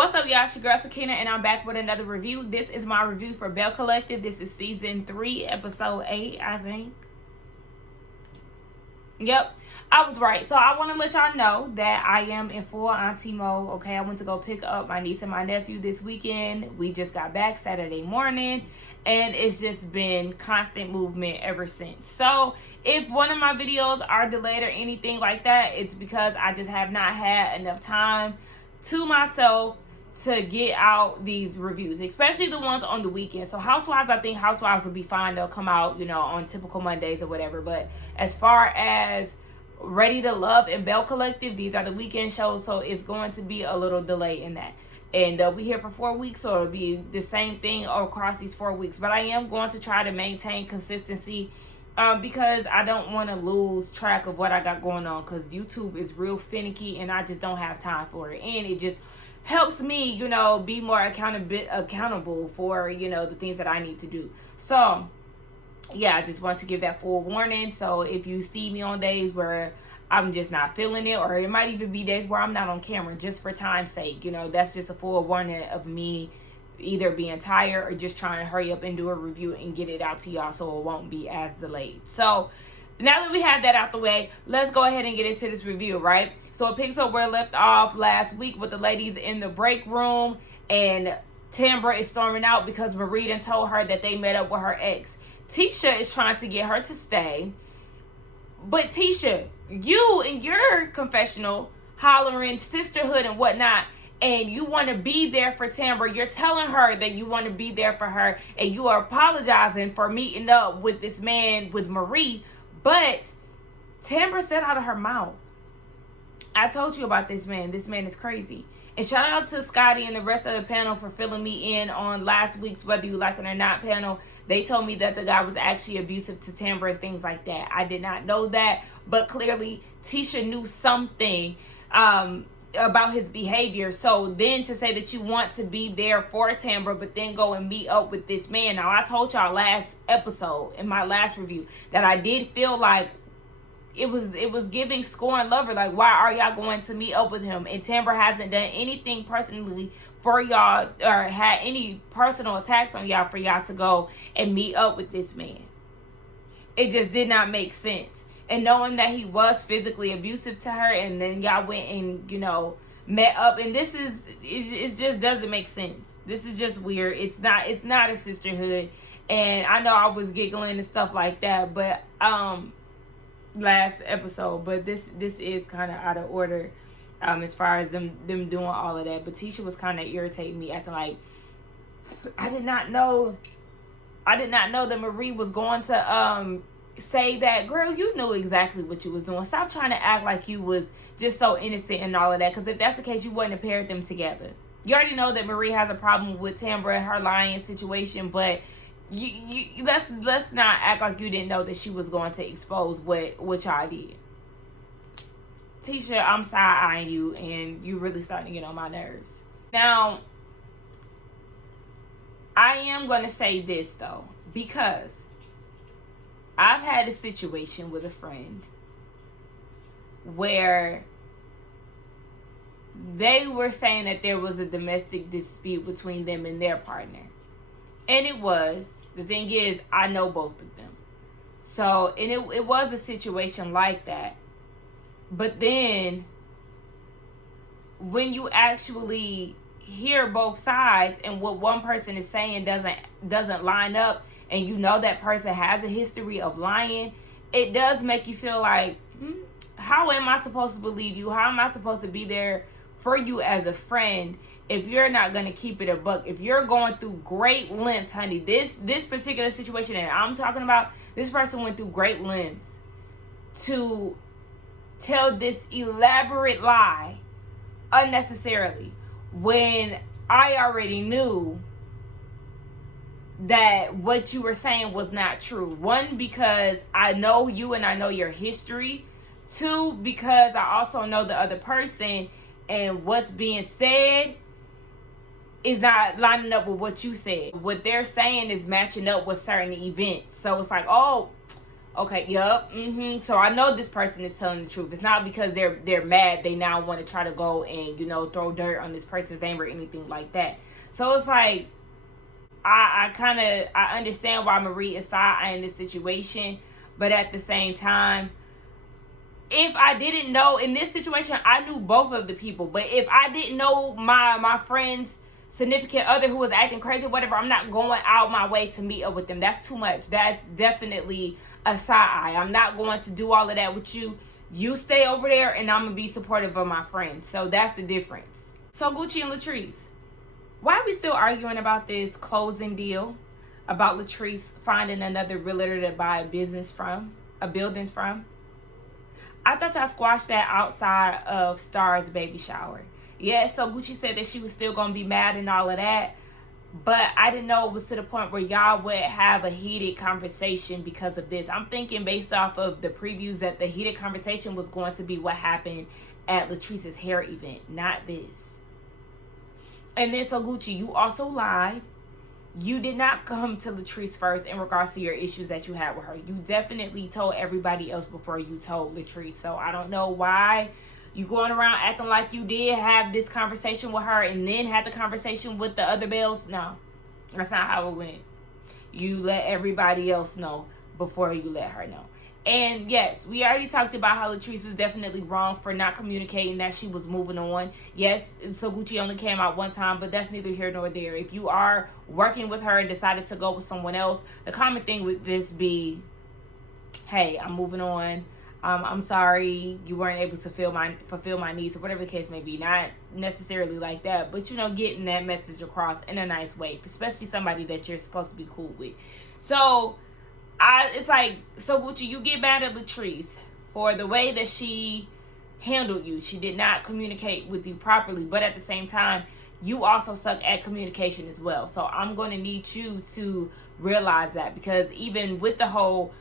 What's up, y'all? It's your girl Sakina, and I'm back with another review. This is my review for Belle Collective. This is season 3, episode 8, I think. Yep, I was right. So I want to let y'all know that I am in full auntie mode. Okay, I went to go pick up my niece and my nephew this weekend. We just got back Saturday morning, and it's just been constant movement ever since. So if one of my videos are delayed or anything like that, it's because I just have not had enough time to myself to get out these reviews, especially the ones on the weekend. So Housewives, I think Housewives will be fine. They'll come out, you know, on typical Mondays or whatever. But as far as Ready to Love and Belle Collective, these are the weekend shows, so it's going to be a little delay in that. And they'll be here for 4 weeks, so it'll be the same thing across these 4 weeks. But I am going to try to maintain consistency because I don't want to lose track of what I got going on, because YouTube is real finicky and I just don't have time for it. And it just helps me, you know, be more accountable for, you know, the things that I need to do. So yeah, I just want to give that full warning. So if you see me on days where I'm just not feeling it, or it might even be days where I'm not on camera, just for time's sake, you know, that's just a full warning of me either being tired or just trying to hurry up and do a review and get it out to y'all so it won't be as delayed. So now that we have that out the way, let's go ahead and get into this review, right? So it picks up where it left off last week with the ladies in the break room, and Tambra is storming out because Marie done told her that they met up with her ex. Tisha is trying to get her to stay, but Tisha, you in your confessional hollering sisterhood and whatnot, and you want to be there for Tambra. You're telling her that you want to be there for her, and you are apologizing for meeting up with this man, with Marie. But Tambra said out of her mouth, I told you about this man. This man is crazy. And shout out to Scotty and the rest of the panel for filling me in on last week's Whether You Like It or Not panel. They told me that the guy was actually abusive to Tambra and things like that. I did not know that, but clearly Tisha knew something about his behavior. So then to say that you want to be there for Tambra, but then go and meet up with this man. Now, I told y'all last episode in my last review that I did feel like it was giving scorn lover. Like, why are y'all going to meet up with him? And Tambra hasn't done anything personally for y'all or had any personal attacks on y'all for y'all to go and meet up with this man. It just did not make sense. And knowing that he was physically abusive to her, and then y'all went and, you know, met up, and it just doesn't make sense. This is just weird. It's not a sisterhood. And I know I was giggling and stuff like that, but last episode, but this is kind of out of order as far as them doing all of that. But Tisha was kind of irritating me, acting like I did not know that Marie was going to say that. Girl, you knew exactly what you was doing. Stop trying to act like you was just so innocent and all of that, because if that's the case, you wouldn't have paired them together. You already know that Marie has a problem with Tambra and her lying situation, but you let's not act like you didn't know that she was going to expose what y'all did. Tisha, I'm side-eyeing you, and you really starting to get on my nerves. Now, I am going to say this, though, because I've had a situation with a friend where they were saying that there was a domestic dispute between them and their partner. And it was. The thing is, I know both of them. So, and it was a situation like that. But then, when you actually hear both sides and what one person is saying doesn't line up, and you know that person has a history of lying, it does make you feel like, how am I supposed to believe you? How am I supposed to be there for you as a friend if you're not going to keep it a buck? If you're going through great lengths, honey, this particular situation that I'm talking about, this person went through great lengths to tell this elaborate lie unnecessarily, when I already knew that what you were saying was not true. One, because I know you and I know your history. Two, because I also know the other person, and what's being said is not lining up with what you said. What they're saying is matching up with certain events. So it's like, oh, Okay, yup. So I know this person is telling the truth. It's not because they're mad. They now want to try to go and, throw dirt on this person's name or anything like that. So it's like, I understand why Marie is side in this situation, but at the same time, if I didn't know in this situation, I knew both of the people. But if I didn't know my friend's significant other who was acting crazy, whatever, I'm not going out my way to meet up with them. That's too much. That's definitely a side eye. I'm not going to do all of that with you. You stay over there, and I'm gonna be supportive of my friends. So that's the difference. So Gucci and Latrice, why are we still arguing about this closing deal? About Latrice finding another realtor to buy a building from? I thought y'all squashed that outside of Star's baby shower. Yeah, so Gucci said that she was still going to be mad and all of that. But I didn't know it was to the point where y'all would have a heated conversation because of this. I'm thinking based off of the previews that the heated conversation was going to be what happened at Latrice's hair event, not this. And then so Gucci, you also lied. You did not come to Latrice first in regards to your issues that you had with her. You definitely told everybody else before you told Latrice. So I don't know why you going around acting like you did have this conversation with her and then had the conversation with the other Bells. No, that's not how it went. You let everybody else know before you let her know. And yes, we already talked about how Latrice was definitely wrong for not communicating that she was moving on. Yes, so Gucci only came out one time, but that's neither here nor there. If you are working with her and decided to go with someone else, the common thing would just be, hey, I'm moving on. I'm sorry you weren't able to fulfill my needs or whatever the case may be. Not necessarily like that, but getting that message across in a nice way, especially somebody that you're supposed to be cool with. So it's like, so Gucci, you get mad at Latrice for the way that she handled you. She did not communicate with you properly, but at the same time, you also suck at communication as well. So I'm going to need you to realize that, because even with the whole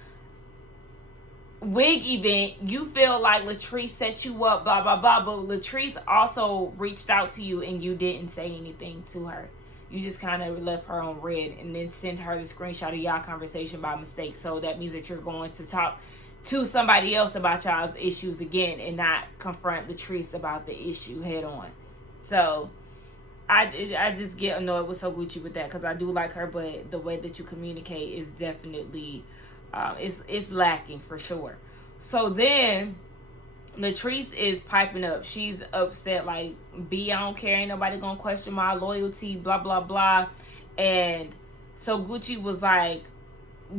wig event, you feel like Latrice set you up, blah, blah, blah, but Latrice also reached out to you and you didn't say anything to her. You just kind of left her on red and then sent her the screenshot of y'all conversation by mistake. So that means that you're going to talk to somebody else about y'all's issues again and not confront Latrice about the issue head on. So I just get annoyed with So Gucci with that, because I do like her, but the way that you communicate is definitely it's lacking for sure. So then Latrice is piping up. She's upset, like, B, I don't care, ain't nobody gonna question my loyalty, blah, blah, blah. And so Gucci was like,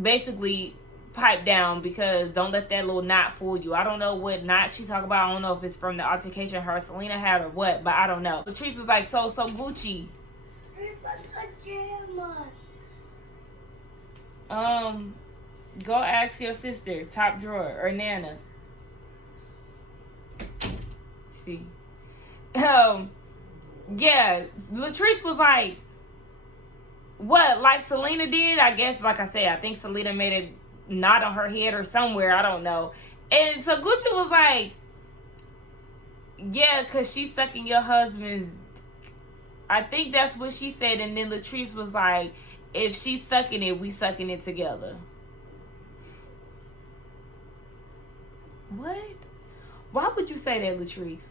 basically, pipe down, because don't let that little knot fool you. I don't know what knot she talking about. I don't know if it's from the altercation her Selena had or what, but I don't know. Latrice was like, so Gucci, go ask your sister, top drawer, or Nana. See. Yeah, Latrice was like, what, like Selena did? I guess, like I said, I think Selena made a knot on her head or somewhere, I don't know. And so Gucci was like, yeah, because she's sucking your husband's, I think that's what she said. And then Latrice was like, if she's sucking it, we sucking it together. What? Why would you say that, Latrice?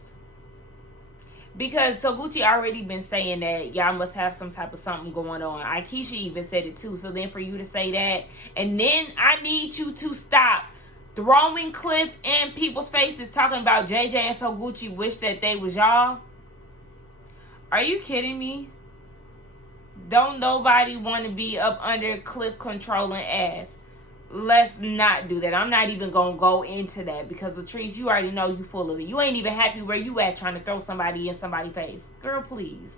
Because so Gucci already been saying that y'all must have some type of something going on. Akeisha even said it too. So then for you to say that, and then I need you to stop throwing Cliff in people's faces talking about JJ and So Gucci wish that they was y'all. Are you kidding me? Don't nobody want to be up under Cliff controlling ass. Let's not do that. I'm not even going to go into that, because Latrice, you already know you full of it. You ain't even happy where you at trying to throw somebody in somebody's face. Girl, please.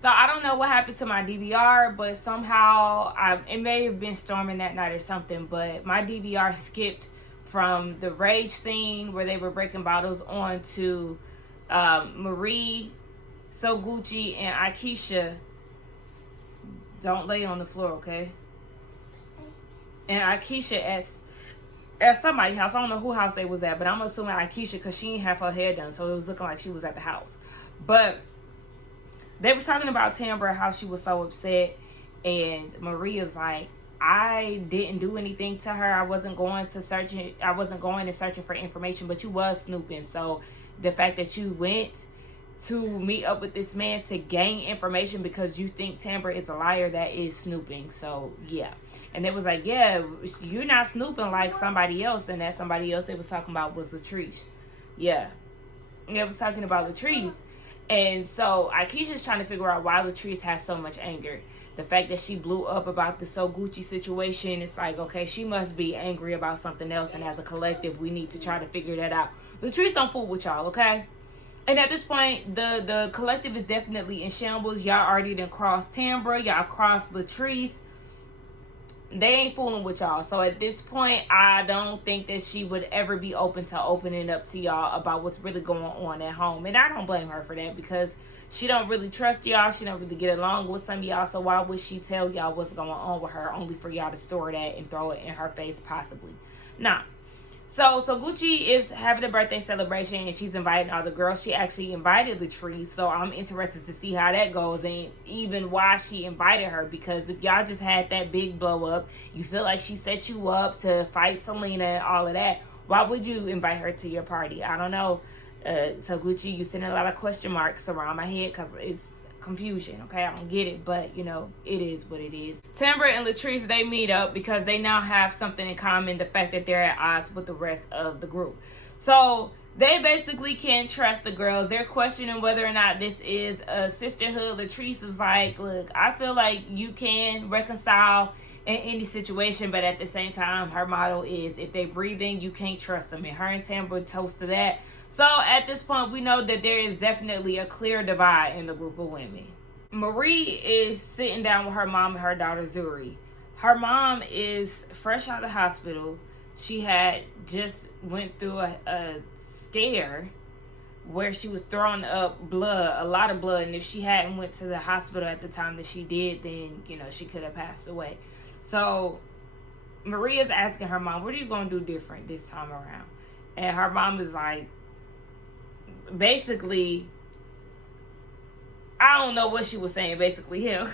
So I don't know what happened to my DVR, but somehow it may have been storming that night or something, but my DVR skipped from the rage scene where they were breaking bottles on to Marie, So Gucci, and Akeisha. Don't lay on the floor, okay? And Akeisha at somebody's house. I don't know who house they was at, but I'm assuming Akeisha, because she didn't have her hair done, so it was looking like she was at the house. But they was talking about Tambra, how she was so upset, and Maria's like, I didn't do anything to her. I wasn't going and searching for information, but you was snooping. So the fact that you went to meet up with this man to gain information because you think Tamra is a liar, that is snooping. So yeah. And it was like, yeah, you're not snooping like somebody else. And that somebody else they was talking about was Latrice. Yeah. It was talking about Latrice. And so Akeisha's trying to figure out why Latrice has so much anger. The fact that she blew up about the So Gucci situation, it's like, okay, she must be angry about something else. And as a collective, we need to try to figure that out. Latrice don't fool with y'all, okay? And at this point, the collective is definitely in shambles. Y'all already done crossed Tamra. Y'all crossed Latrice. They ain't fooling with y'all. So at this point, I don't think that she would ever be open to opening up to y'all about what's really going on at home. And I don't blame her for that because she don't really trust y'all. She don't really get along with some of y'all. So why would she tell y'all what's going on with her only for y'all to store that and throw it in her face possibly? Nah. So Gucci is having a birthday celebration and she's inviting all the girls. She actually invited Latrice, so I'm interested to see how that goes and even why she invited her, because if y'all just had that big blow up, you feel like she set you up to fight Selena and all of that, why would you invite her to your party? I don't know. So Gucci, you sending a lot of question marks around my head because it's confusion, okay? I don't get it, but you know, it is what it is. Tamra and Latrice, they meet up because they now have something in common, the fact that they're at odds with the rest of the group. So they basically can't trust the girls. They're questioning whether or not this is a sisterhood. Latrice is like, look, I feel like you can reconcile in any situation, but at the same time, her motto is if they breathing, you can't trust them. And her and Tamra toast to that. So at this point, we know that there is definitely a clear divide in the group of women. Marie is sitting down with her mom and her daughter Zuri. Her mom is fresh out of the hospital. She had just went through a scare where she was throwing up blood, a lot of blood, and if she hadn't went to the hospital at the time that she did, then you know she could have passed away. So Marie is asking her mom, what are you going to do different this time around? And her mom is like, basically, I don't know what she was saying, basically, hell.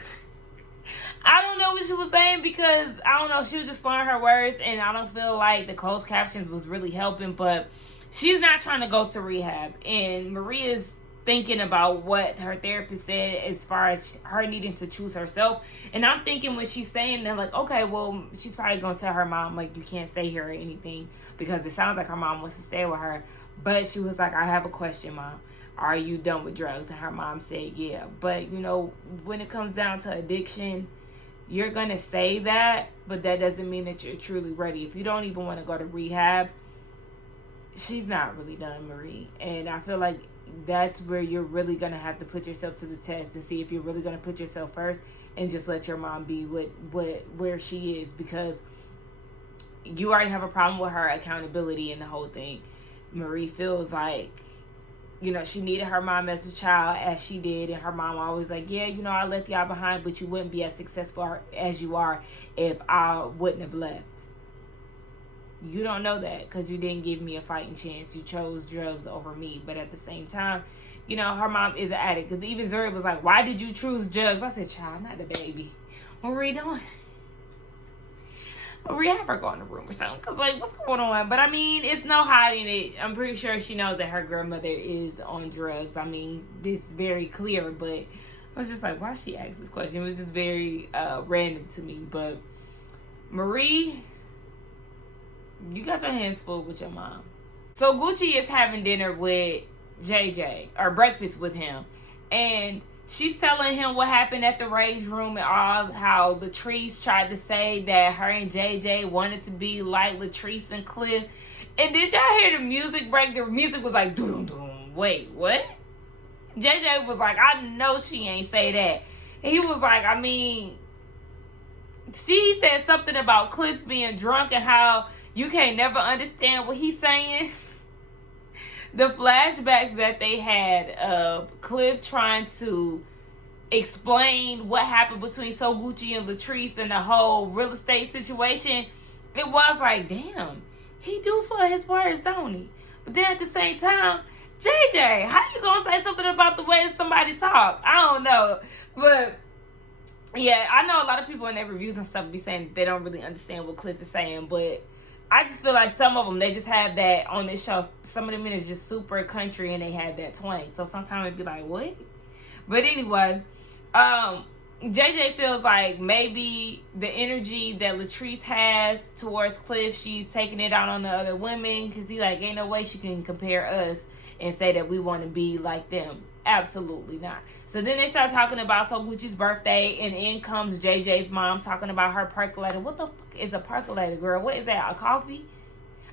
I don't know what she was saying because, I don't know, she was just slurring her words, and I don't feel like the closed captions was really helping, but she's not trying to go to rehab, and Maria's thinking about what her therapist said as far as her needing to choose herself, and I'm thinking when she's saying that, like, okay, well, she's probably going to tell her mom, like, you can't stay here or anything, because it sounds like her mom wants to stay with her, but she was like, I have a question, Mom. Are you done with drugs? And her mom said, yeah. But, you know, when it comes down to addiction, you're going to say that, but that doesn't mean that you're truly ready. If you don't even want to go to rehab, she's not really done, Marie. And I feel like that's where you're really going to have to put yourself to the test and see if you're really going to put yourself first and just let your mom be where she is, because you already have a problem with her accountability and the whole thing. Marie feels like, you know, she needed her mom as a child as she did, and her mom always like, yeah, you know, I left y'all behind, but you wouldn't be as successful as you are if I wouldn't have left. You don't know that because you didn't give me a fighting chance. You chose drugs over me. But at the same time, you know, her mom is an addict. Because even Zuri was like, why did you choose drugs? I said, child, not the baby. Marie, don't. Marie, have her go in the room or something. Because, like, what's going on? But, I mean, it's no hiding it. I'm pretty sure she knows that her grandmother is on drugs. I mean, this is very clear. But I was just like, why she asked this question? It was just very random to me. But Marie, you got your hands full with your mom. So Gucci is having dinner with JJ, or breakfast with him. And she's telling him what happened at the Rage Room and all, how Latrice tried to say that her and JJ wanted to be like Latrice and Cliff. And did y'all hear the music break? The music was like, doo-doo-doo. Wait, what? JJ was like, I know she ain't say that. And he was like, I mean, she said something about Cliff being drunk and how you can't never understand what he's saying. The flashbacks that they had of Cliff trying to explain what happened between So Gucci and Latrice and the whole real estate situation, it was like, damn, he do saw his words, don't he? But then at the same time, JJ, how you gonna say something about the way somebody talk? I don't know. But Yeah, I know a lot of people in their reviews and stuff be saying they don't really understand what Cliff is saying, but I just feel like some of them, they just have that on this show. Some of them is just super country and they have that twang. So sometimes it'd be like, what? But anyway, JJ feels like maybe the energy that Latrice has towards Cliff, she's taking it out on the other women, because he like, ain't no way she can compare us and say that we want to be like them. Absolutely not. So then they start talking about So Gucci's birthday, and in comes JJ's mom talking about her percolator. What the fuck is a percolator, girl? What is that, a coffee?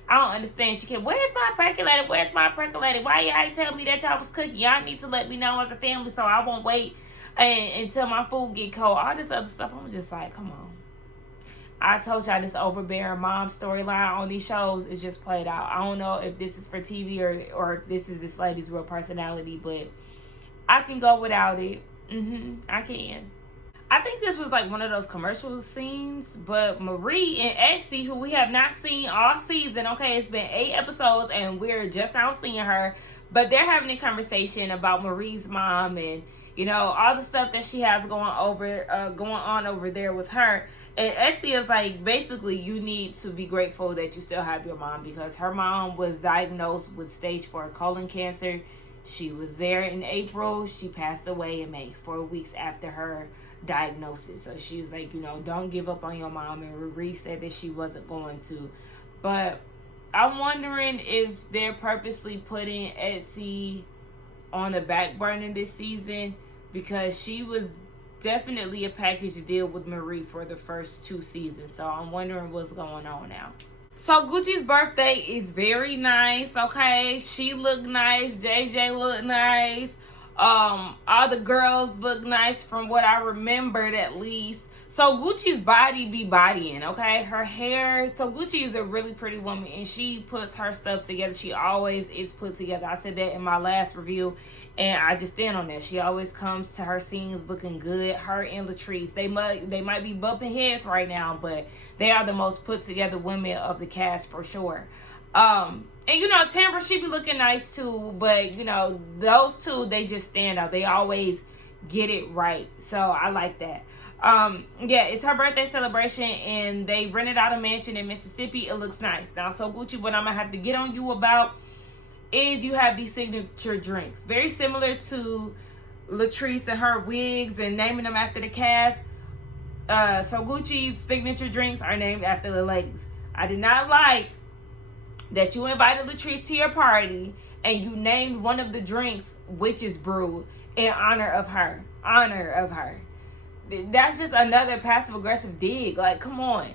I don't understand. She can, where's my percolator? Where's my percolator? Why y'all ain't tell me that y'all was cooking? Y'all need to let me know as a family so I won't wait until my food get cold. All this other stuff, I'm just like, come on. I told y'all this overbearing mom storyline on these shows is just played out. I don't know if this is for TV or if this is this lady's real personality, but I can go without it. I can. I think this was like one of those commercial scenes, but Marie and Esty, who we have not seen all season, okay, it's been 8 episodes and we're just now seeing her, but they're having a conversation about Marie's mom and, you know, all the stuff that she has going on over there with her. And Esty is like, basically, you need to be grateful that you still have your mom, because her mom was diagnosed with stage 4 colon cancer. She was there in April. She passed away in May, 4 weeks after her diagnosis. So she's like, you know, don't give up on your mom. And Riri said that she wasn't going to. But I'm wondering if they're purposely putting Etsy on the back burner this season, because she was definitely a package deal with Marie for the first 2 seasons. So I'm wondering what's going on now. So Gucci's birthday is very nice, okay? She looked nice. JJ looked nice. All the girls look nice from what I remembered, at least. So Gucci's body be bodying, okay? Her hair. So Gucci is a really pretty woman, and she puts her stuff together. She always is put together. I said that in my last review, and I just stand on that. She always comes to her scenes looking good. Her and Latrice, they might be bumping heads right now, but they are the most put together women of the cast for sure. And you know, Tambra, she be looking nice too, but you know, those two, they just stand out. They always get it right. So I like that. Yeah, it's her birthday celebration and they rented out a mansion in Mississippi. It looks nice. Now, So Gucci, what I'm gonna have to get on you about is you have these signature drinks. Very similar to Latrice and her wigs and naming them after the cast. So Gucci's signature drinks are named after the ladies. I did not like that you invited Latrice to your party and you named one of the drinks Witch's Brew in honor of her. That's just another passive aggressive dig. Like, come on.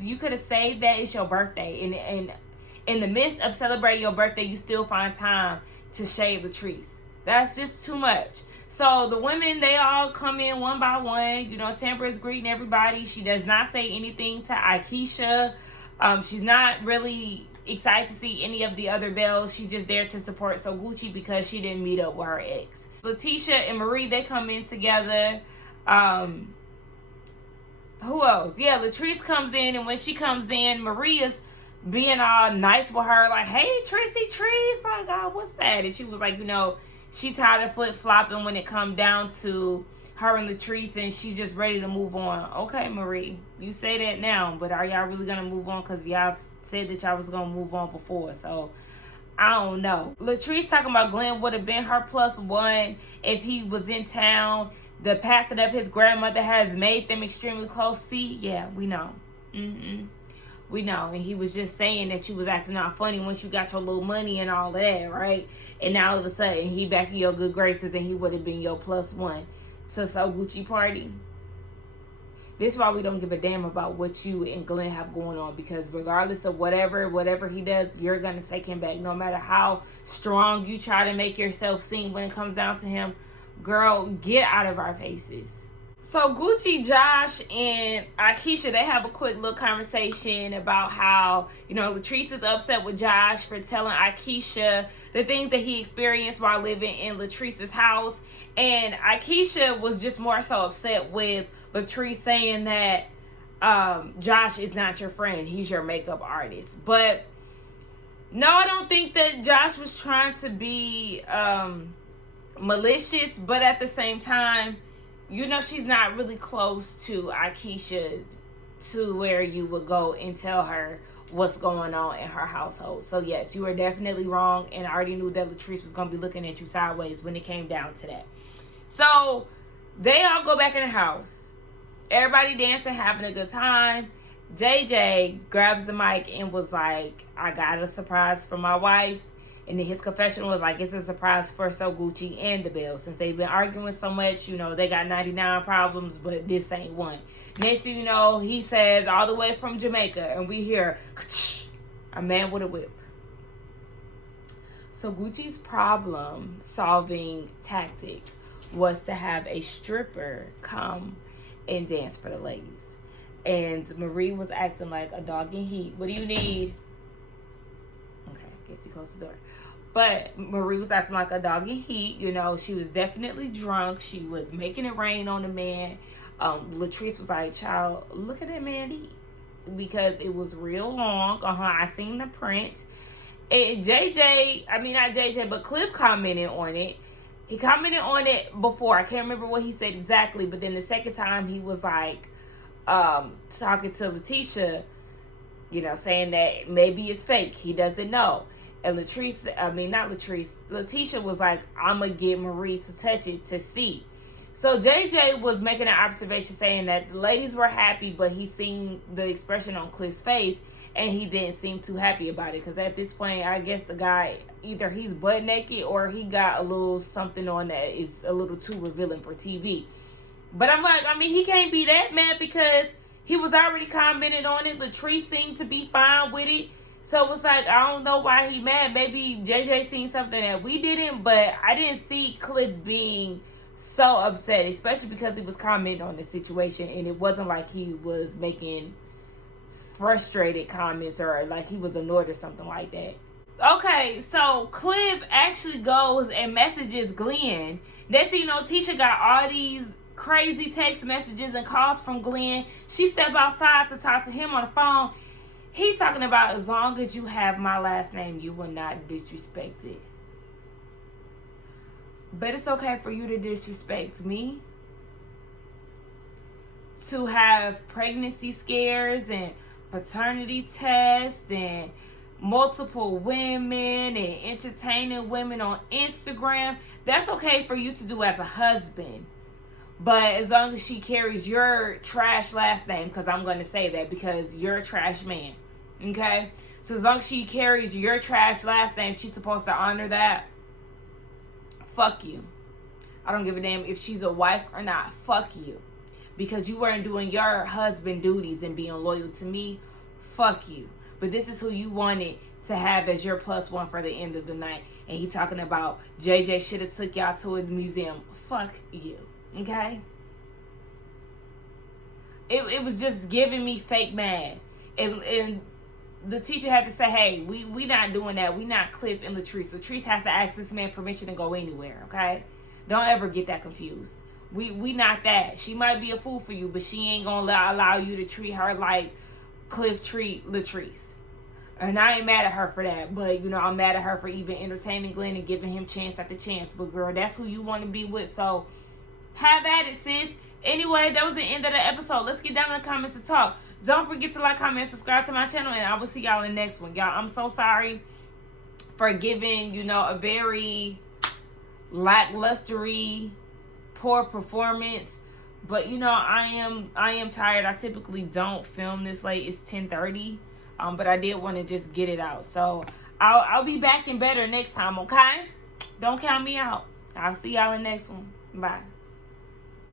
You could have saved that. It's your birthday, and in the midst of celebrating your birthday, you still find time to shade Latrice. That's just too much. So the women, they all come in one by one. You know, Tambra is greeting everybody. She does not say anything to Akeisha. She's not really excited to see any of the other Bells. She's just there to support So Gucci because she didn't meet up with her ex. Letitia and Marie, they come in together. Who else? Yeah, Latrice comes in, and when she comes in, Maria's being all nice with her, like, hey, Tracy Trees, like, what's that? And she was like, you know, she tired of flip-flopping when it come down to her and Latrice, and she just ready to move on. Okay, Marie, you say that now, but are y'all really gonna move on? Because y'all said that y'all was gonna move on before, so I don't know. Latrice talking about Glenn would have been her +1 if he was in town. The passing of his grandmother has made them extremely close. See, yeah, we know. We know. And he was just saying that you was acting not funny once you got your little money and all that, right? And now all of a sudden he back in your good graces and he would have been your +1 to So Gucci party. This is why we don't give a damn about what you and Glenn have going on, because regardless of whatever he does, you're going to take him back. No matter how strong you try to make yourself seem when it comes down to him, girl, get out of our faces. So Gucci, Josh, and Akeisha, they have a quick little conversation about how, you know, Latrice is upset with Josh for telling Akeisha the things that he experienced while living in Latrice's house. And Akeisha was just more so upset with Latrice saying that Josh is not your friend. He's your makeup artist. But no, I don't think that Josh was trying to be malicious. But at the same time, you know, she's not really close to Akeisha to where you would go and tell her what's going on in her household. So yes, you were definitely wrong, and I already knew that Latrice was going to be looking at you sideways when it came down to that. So they all go back in the house. Everybody dancing, having a good time. JJ grabs the mic and was like, I got a surprise for my wife. And then his confession was like, it's a surprise for So Gucci and the Belle. Since they've been arguing so much, you know, they got 99 problems, but this ain't one. Next thing you know, he says, all the way from Jamaica, and we hear, a man with a whip. So Gucci's problem solving tactic was to have a stripper come and dance for the ladies. And Marie was acting like a dog in heat. What do you need? Okay, I guess he closed the door. But Marie was acting like a dog in heat. You know, she was definitely drunk. She was making it rain on the man. Latrice was like, child, look at that man eat. Because it was real long. I seen the print. And JJ, I mean, not JJ, but Cliff commented on it. He commented on it before. I can't remember what he said exactly. But then the second time he was like, talking to Letitia, you know, saying that maybe it's fake. He doesn't know. And Letitia was like, I'm going to get Marie to touch it to see. So JJ was making an observation saying that the ladies were happy, but he seen the expression on Cliff's face and he didn't seem too happy about it. Because at this point, I guess the guy, either he's butt naked or he got a little something on that is a little too revealing for TV. But I'm like, I mean, he can't be that mad because he was already commenting on it. Latrice seemed to be fine with it. So it was like, I don't know why he mad. Maybe JJ seen something that we didn't, but I didn't see Cliff being so upset, especially because he was commenting on the situation, and it wasn't like he was making frustrated comments or like he was annoyed or something like that. Okay, so Cliff actually goes and messages Glenn. Next thing you know, Tisha got all these crazy text messages and calls from Glenn. She stepped outside to talk to him on the phone. He's talking about, as long as you have my last name, you will not disrespect it. But it's okay for you to disrespect me. To have pregnancy scares and paternity tests and multiple women and entertaining women on Instagram. That's okay for you to do as a husband. But as long as she carries your trash last name, because I'm going to say that because you're a trash man. Okay? So as long as she carries your trash last name, she's supposed to honor that. Fuck you. I don't give a damn if she's a wife or not. Fuck you. Because you weren't doing your husband duties and being loyal to me. Fuck you. But this is who you wanted to have as your plus one for the end of the night. And he talking about JJ should have took y'all to a museum. Fuck you. Okay? It was just giving me fake mad. And the teacher had to say, hey, we not doing that. We not Cliff and Latrice. Latrice has to ask this man permission to go anywhere, okay? Don't ever get that confused. We not that. She might be a fool for you, but she ain't gonna allow you to treat her like Cliff treat Latrice. And I ain't mad at her for that. But, you know, I'm mad at her for even entertaining Glenn and giving him chance after chance. But, girl, that's who you want to be with. So, have at it, sis. Anyway, that was the end of the episode. Let's get down in the comments and talk. Don't forget to like, comment, subscribe to my channel. And I will see y'all in the next one. Y'all, I'm so sorry for giving, you know, a very lacklustery, poor performance. But, you know, I am tired. I typically don't film this late. It's 10:30. But I did want to just get it out. So I'll be back and better next time, okay? Don't count me out. I'll see y'all in the next one. Bye.